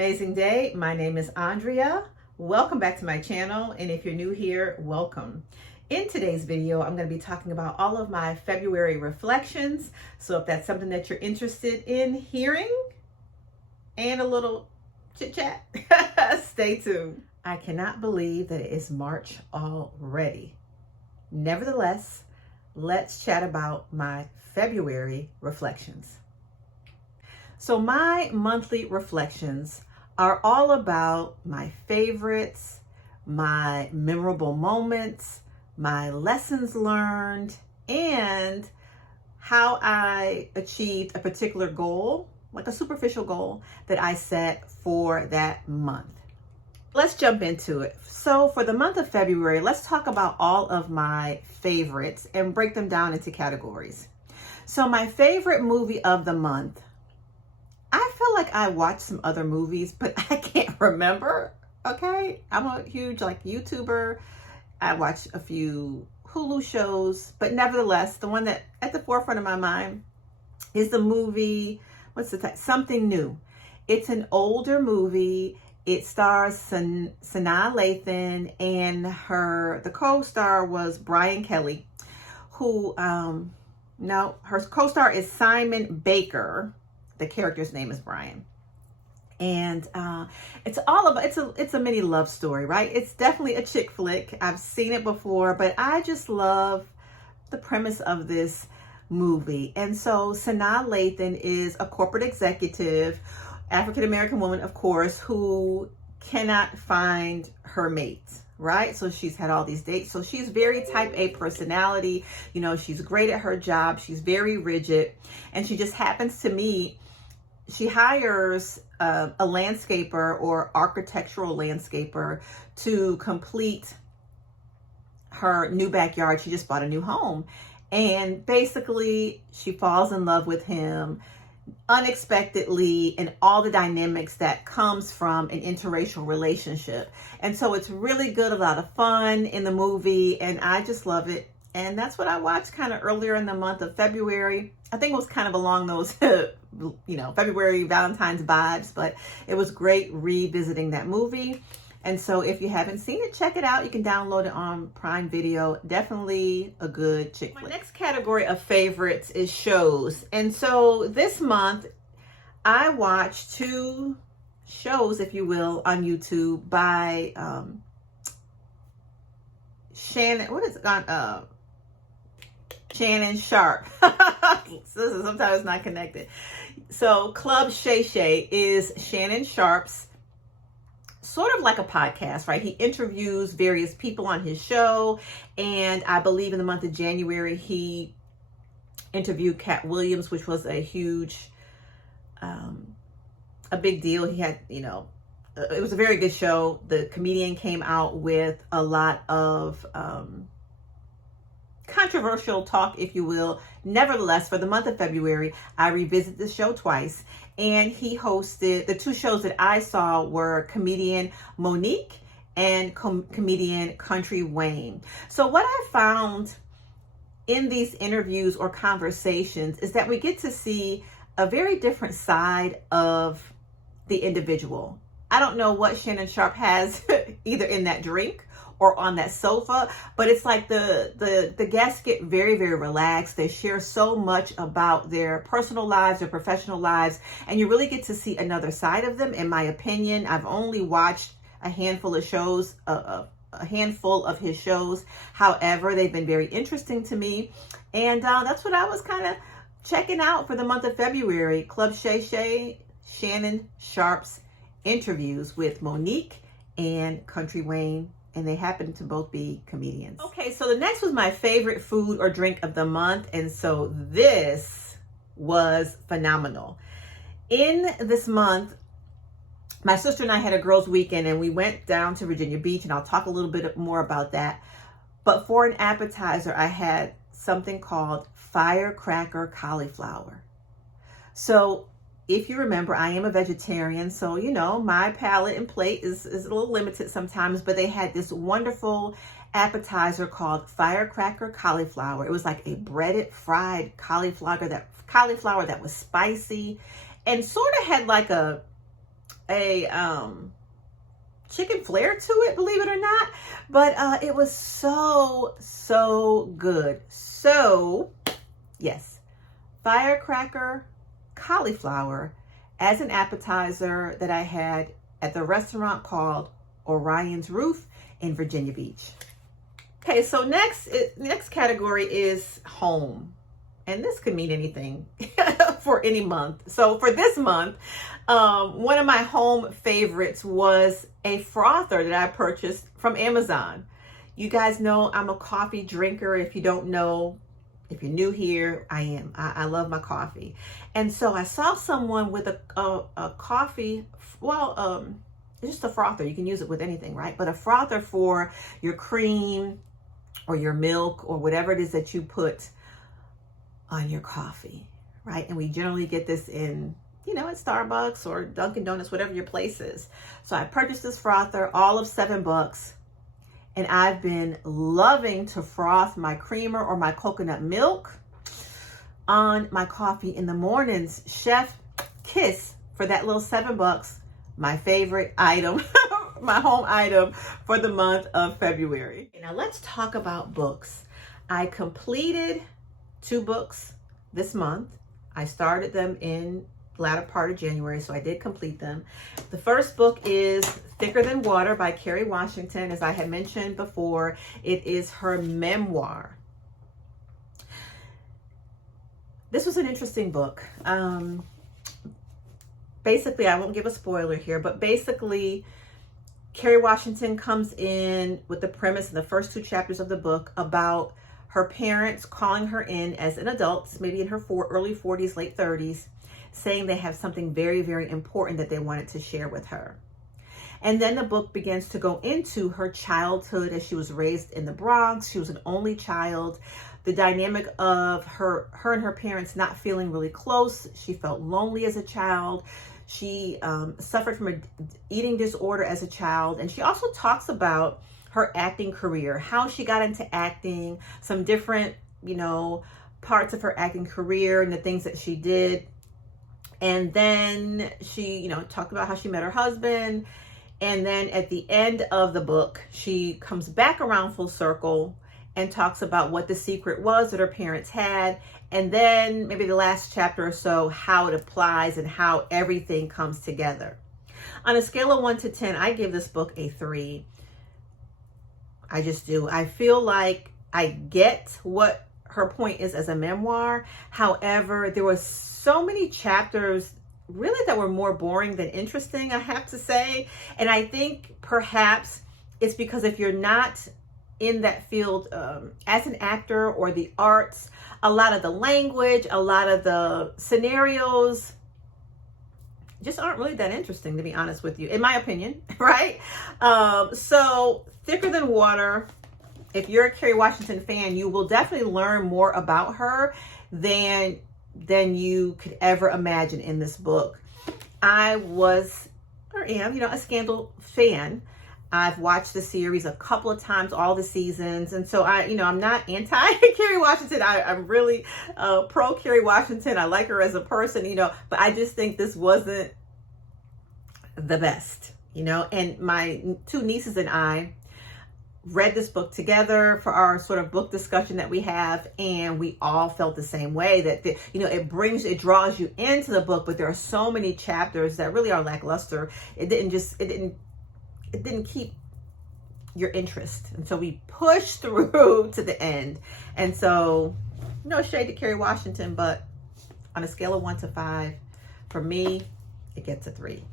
amazing day. My name is Andrea. Welcome back to my channel, and if you're new here, welcome. In today's video, I'm going to be talking about all of my February reflections. So if that's something that you're interested in hearing and a little chit chat, stay tuned. I cannot believe that it is March already. Nevertheless, let's chat about my February reflections. So my monthly reflections are all about my favorites, my memorable moments, my lessons learned, and how I achieved a particular goal, like a superficial goal that I set for that month. Let's jump into it. So for the month of February, let's talk about all of my favorites and break them down into categories. So my favorite movie of the month, I feel like I watched some other movies, but I can't remember. Okay. I'm a huge YouTuber. I watch a few Hulu shows, but nevertheless, the one that at the forefront of my mind is the movie, what's the title? Something New. It's an older movie. It stars Sanaa Lathan, and the co-star was Brian Kelly, who, her co-star is Simon Baker. The character's name is Brian. And it's a mini love story, right? It's definitely a chick flick. I've seen it before, but I just love the premise of this movie. And so Sanaa Lathan is a corporate executive, African-American woman, of course, who cannot find her mate, right? So she's had all these dates. So she's very type A personality. You know, she's great at her job. She's very rigid. And she just happens to meet, she hires a landscaper or architectural landscaper to complete her new backyard. She just bought a new home. And basically she falls in love with him unexpectedly, and all the dynamics that comes from an interracial relationship. And so it's really good, a lot of fun in the movie, and I just love it. And that's what I watched kind of earlier in the month of February. I think it was kind of along those, February Valentine's vibes, but it was great revisiting that movie. And so if you haven't seen it, check it out. You can download it on Prime Video. Definitely a good chick flick. My next category of favorites is shows. And so this month, I watched 2 shows, if you will, on YouTube by Shannon Sharp. So sometimes it's not connected. So Club Shay Shay is Shannon Sharp's sort of like a podcast, right? He interviews various people on his show. And I believe in the month of January, he interviewed Cat Williams, which was a huge, a big deal. He had, it was a very good show. The comedian came out with a lot of controversial talk, if you will. Nevertheless, for the month of February, I revisited the show twice, and he hosted, the 2 shows that I saw were comedian Monique and comedian Country Wayne. So what I found in these interviews or conversations is that we get to see a very different side of the individual. I don't know what Shannon Sharp has either in that drink or on that sofa, but it's like the guests get very, very relaxed. They share so much about their personal lives, their professional lives, and you really get to see another side of them, in my opinion. I've only watched a handful of shows, a handful of his shows. However, they've been very interesting to me. And that's what I was kind of checking out for the month of February. Club Shay Shay, Shannon Sharp's interviews with Monique and Country Wayne, and they happen to both be comedians. Okay, so the next was my favorite food or drink of the month, and so this was phenomenal. In this month, my sister and I had a girls' weekend, and we went down to Virginia Beach, and I'll talk a little bit more about that. But for an appetizer, I had something called firecracker cauliflower. So if you remember, I am a vegetarian, so, my palate and plate is a little limited sometimes, but they had this wonderful appetizer called firecracker cauliflower. It was like a breaded, fried cauliflower that was spicy and sort of had like a a chicken flair to it, believe it or not. But it was so good. So yes, firecracker cauliflower as an appetizer that I had at the restaurant called Orion's Roof in Virginia Beach. Okay, so next category is home. And this could mean anything for any month. So for this month, one of my home favorites was a frother that I purchased from Amazon. You guys know I'm a coffee drinker. If you don't know, if you're new here, I am. I love my coffee. And so I saw someone with a coffee, well, it's just a frother. You can use it with anything, right? But a frother for your cream or your milk or whatever it is that you put on your coffee, right? And we generally get this in, at Starbucks or Dunkin' Donuts, whatever your place is. So I purchased this frother, all of $7. And I've been loving to froth my creamer or my coconut milk on my coffee in the mornings. Chef kiss for that little $7. My favorite item, my home item for the month of February. Now let's talk about books. I completed 2 books this month. I started them in the latter part of January, so I did complete them. The first book is Thicker Than Water by Kerry Washington. As I had mentioned before, it is her memoir. This was an interesting book. Basically, I won't give a spoiler here, but basically, Kerry Washington comes in with the premise in the first 2 chapters of the book about her parents calling her in as an adult, maybe in her early 40s, late 30s, saying they have something very, very important that they wanted to share with her. And then the book begins to go into her childhood as she was raised in the Bronx. She was an only child. The dynamic of her and her parents not feeling really close. She felt lonely as a child. She suffered from an eating disorder as a child. And she also talks about her acting career, how she got into acting, some different, parts of her acting career and the things that she did. And then she, talked about how she met her husband. And then at the end of the book, she comes back around full circle and talks about what the secret was that her parents had. And then maybe the last chapter or so, how it applies and how everything comes together. On a scale of 1 to 10, I give this book a 3. I just do. I feel like I get what her point is as a memoir. However, there were so many chapters really that were more boring than interesting, I have to say. And I think perhaps it's because if you're not in that field as an actor or the arts, a lot of the language, a lot of the scenarios just aren't really that interesting, to be honest with you, in my opinion, right? So Thicker Than Water, if you're a Kerry Washington fan, you will definitely learn more about her than you could ever imagine in this book. I was, or am, a Scandal fan. I've watched the series a couple of times, all the seasons. And so I'm not anti Kerry Washington. I'm really pro Kerry Washington. I like her as a person, but I just think this wasn't the best, and my 2 nieces and I read this book together for our sort of book discussion that we have, and we all felt the same way, that it draws you into the book, but there are so many chapters that really are lackluster. It didn't keep your interest, and so we pushed through to the end. And so, no shade to Kerry Washington, but on a scale of 1 to 5, for me, it gets a 3.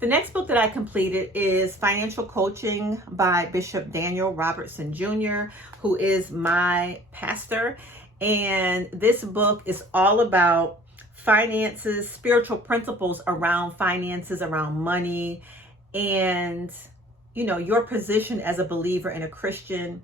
The next book that I completed is Financial Coaching by Bishop Daniel Robertson Jr., who is my pastor. And this book is all about finances, spiritual principles around finances, around money, and, your position as a believer and a Christian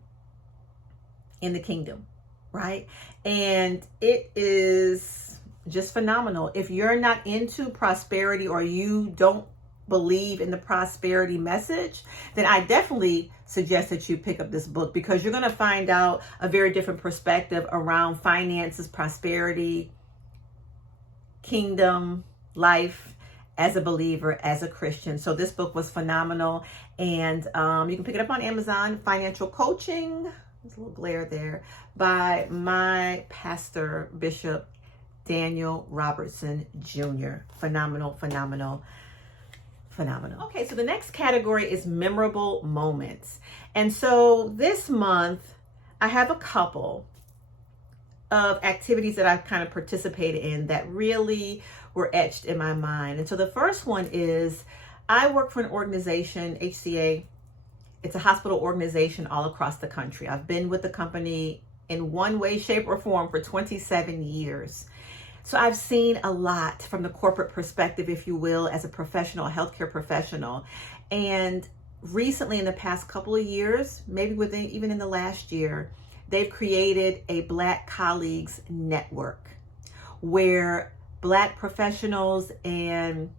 in the kingdom, right? And it is just phenomenal. If you're not into prosperity or you don't believe in the prosperity message, then I definitely suggest that you pick up this book, because you're going to find out a very different perspective around finances, prosperity, kingdom, life as a believer, as a Christian. So this book was phenomenal. And you can pick it up on Amazon. Financial Coaching, there's a little glare there, by my pastor, Bishop Daniel Robertson Jr. Phenomenal, phenomenal, phenomenal. Okay, so the next category is memorable moments. And so this month, I have a couple of activities that I've kind of participated in that really were etched in my mind. And so the first one is I work for an organization, HCA. It's a hospital organization all across the country. I've been with the company in one way, shape, or form for 27 years. So I've seen a lot from the corporate perspective, if you will, as a professional, a healthcare professional. And recently, in the past couple of years, maybe even in the last year, they've created a Black Colleagues Network where Black professionals and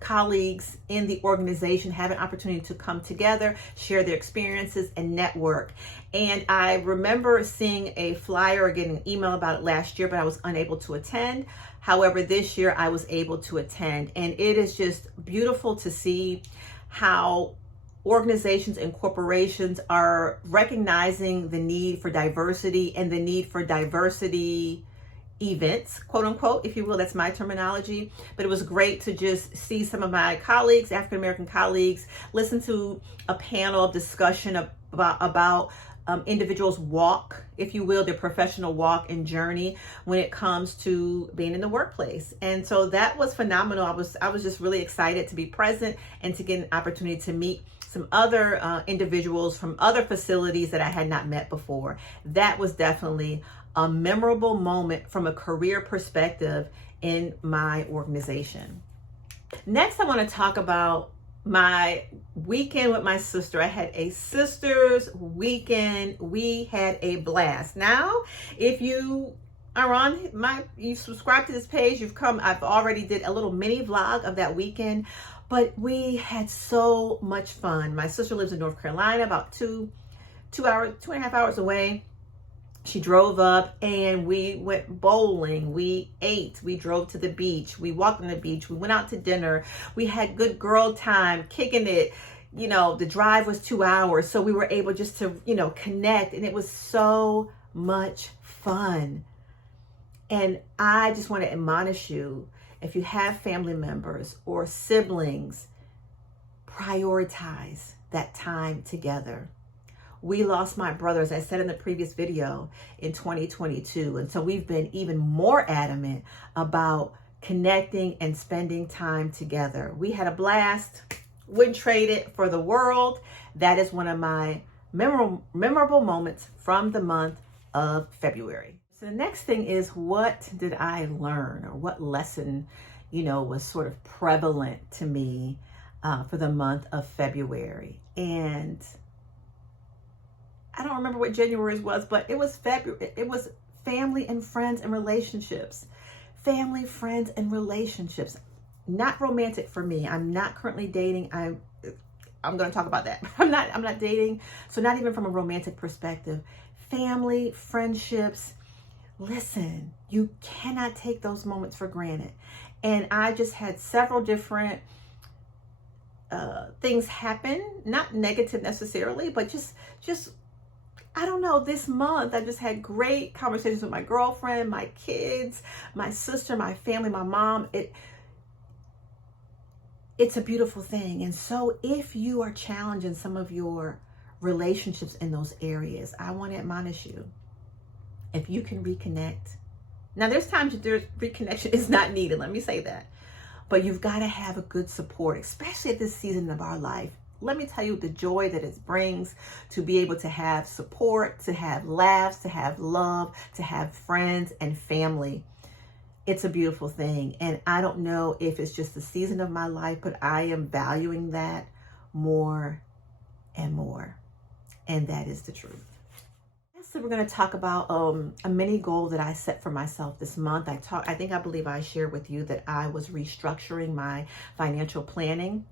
colleagues in the organization have an opportunity to come together, share their experiences, and network. And I remember seeing a flyer or getting an email about it last year, but I was unable to attend. However, this year I was able to attend. And it is just beautiful to see how organizations and corporations are recognizing the need for diversity and the need for diversity events, quote unquote, if you will. That's my terminology. But it was great to just see some of my colleagues, African-American colleagues, listen to a panel of discussion about individuals' walk, if you will, their professional walk and journey when it comes to being in the workplace. And so that was phenomenal. I was just really excited to be present and to get an opportunity to meet some other individuals from other facilities that I had not met before. That was definitely a memorable moment from a career perspective in my organization. Next, I want to talk about my weekend with my sister. I had a sister's weekend. We had a blast. Now, if you are you subscribe to this page, I've already did a little mini vlog of that weekend, but we had so much fun. My sister lives in North Carolina, about 2.5 hours away. She drove up and we went bowling, we ate, we drove to the beach, we walked on the beach, we went out to dinner, we had good girl time, kicking it. You know, the drive was 2 hours, so we were able just to, connect, and it was so much fun. And I just want to admonish you, if you have family members or siblings, prioritize that time together. We lost my brother, as I said in the previous video, in 2022. And so we've been even more adamant about connecting and spending time together. We had a blast. Wouldn't trade it for the world. That is one of my memorable moments from the month of February. So the next thing is, what did I learn, or what lesson, was sort of prevalent to me for the month of February? And I don't remember what January's was, but it was February. It was family and friends and relationships. Family, friends, and relationships. Not romantic for me. I'm not currently dating. I'm going to talk about that. I'm not dating. So not even from a romantic perspective. Family, friendships. Listen, you cannot take those moments for granted. And I just had several different things happen. Not negative necessarily, but just I don't know, this month I just had great conversations with my girlfriend, my kids, my sister, my family, my mom. It's a beautiful thing. And so if you are challenging some of your relationships in those areas, I want to admonish you. If you can reconnect. Now, there's times reconnection is not needed. Let me say that. But you've got to have a good support, especially at this season of our life. Let me tell you the joy that it brings to be able to have support, to have laughs, to have love, to have friends and family. It's a beautiful thing. And I don't know if it's just the season of my life, but I am valuing that more and more. And that is the truth. So we're going to talk about a mini goal that I set for myself this month. I believe I shared with you that I was restructuring my financial planning.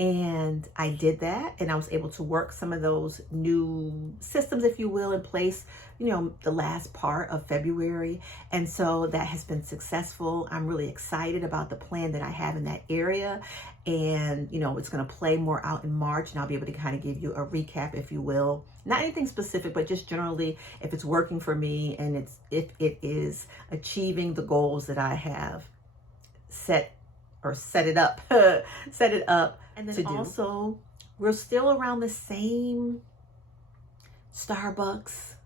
And I did that, and I was able to work some of those new systems, if you will, in place, the last part of February. And so that has been successful. I'm really excited about the plan that I have in that area. And, it's going to play more out in March, and I'll be able to kind of give you a recap, if you will. Not anything specific, but just generally if it's working for me and if it is achieving the goals that I have set it up, set it up. And then also, we're still around the same Starbucks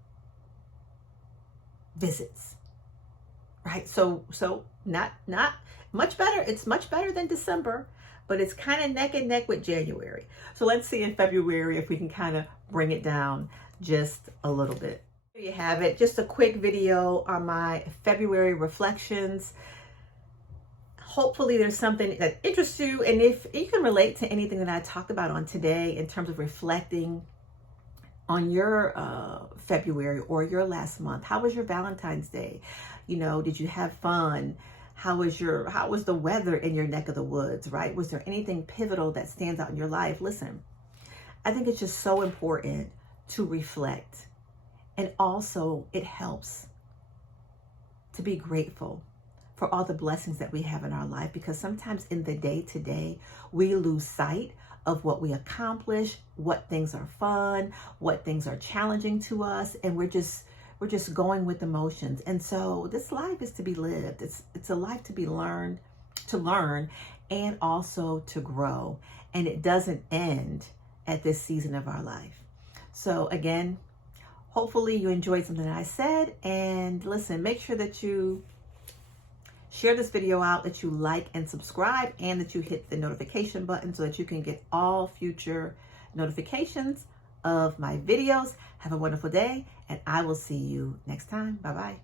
visits, right? So not much better. It's much better than December, but it's kind of neck and neck with January. So let's see in February if we can kind of bring it down just a little bit. There you have it. Just a quick video on my February reflections. Hopefully there's something that interests you, and if you can relate to anything that I talked about on today in terms of reflecting on your February or your last month. How was your Valentine's Day? Did you have fun? How was the weather in your neck of the woods, right? Was there anything pivotal that stands out in your life? Listen, I think it's just so important to reflect, and also it helps to be grateful for all the blessings that we have in our life, because sometimes in the day-to-day, we lose sight of what we accomplish, what things are fun, what things are challenging to us, and we're just going with emotions. And so this life is to be lived. It's a life to learn, and also to grow. And it doesn't end at this season of our life. So again, hopefully you enjoyed something that I said. And listen, make sure that you share this video out, that you like and subscribe, and that you hit the notification button so that you can get all future notifications of my videos. Have a wonderful day, and I will see you next time. Bye-bye.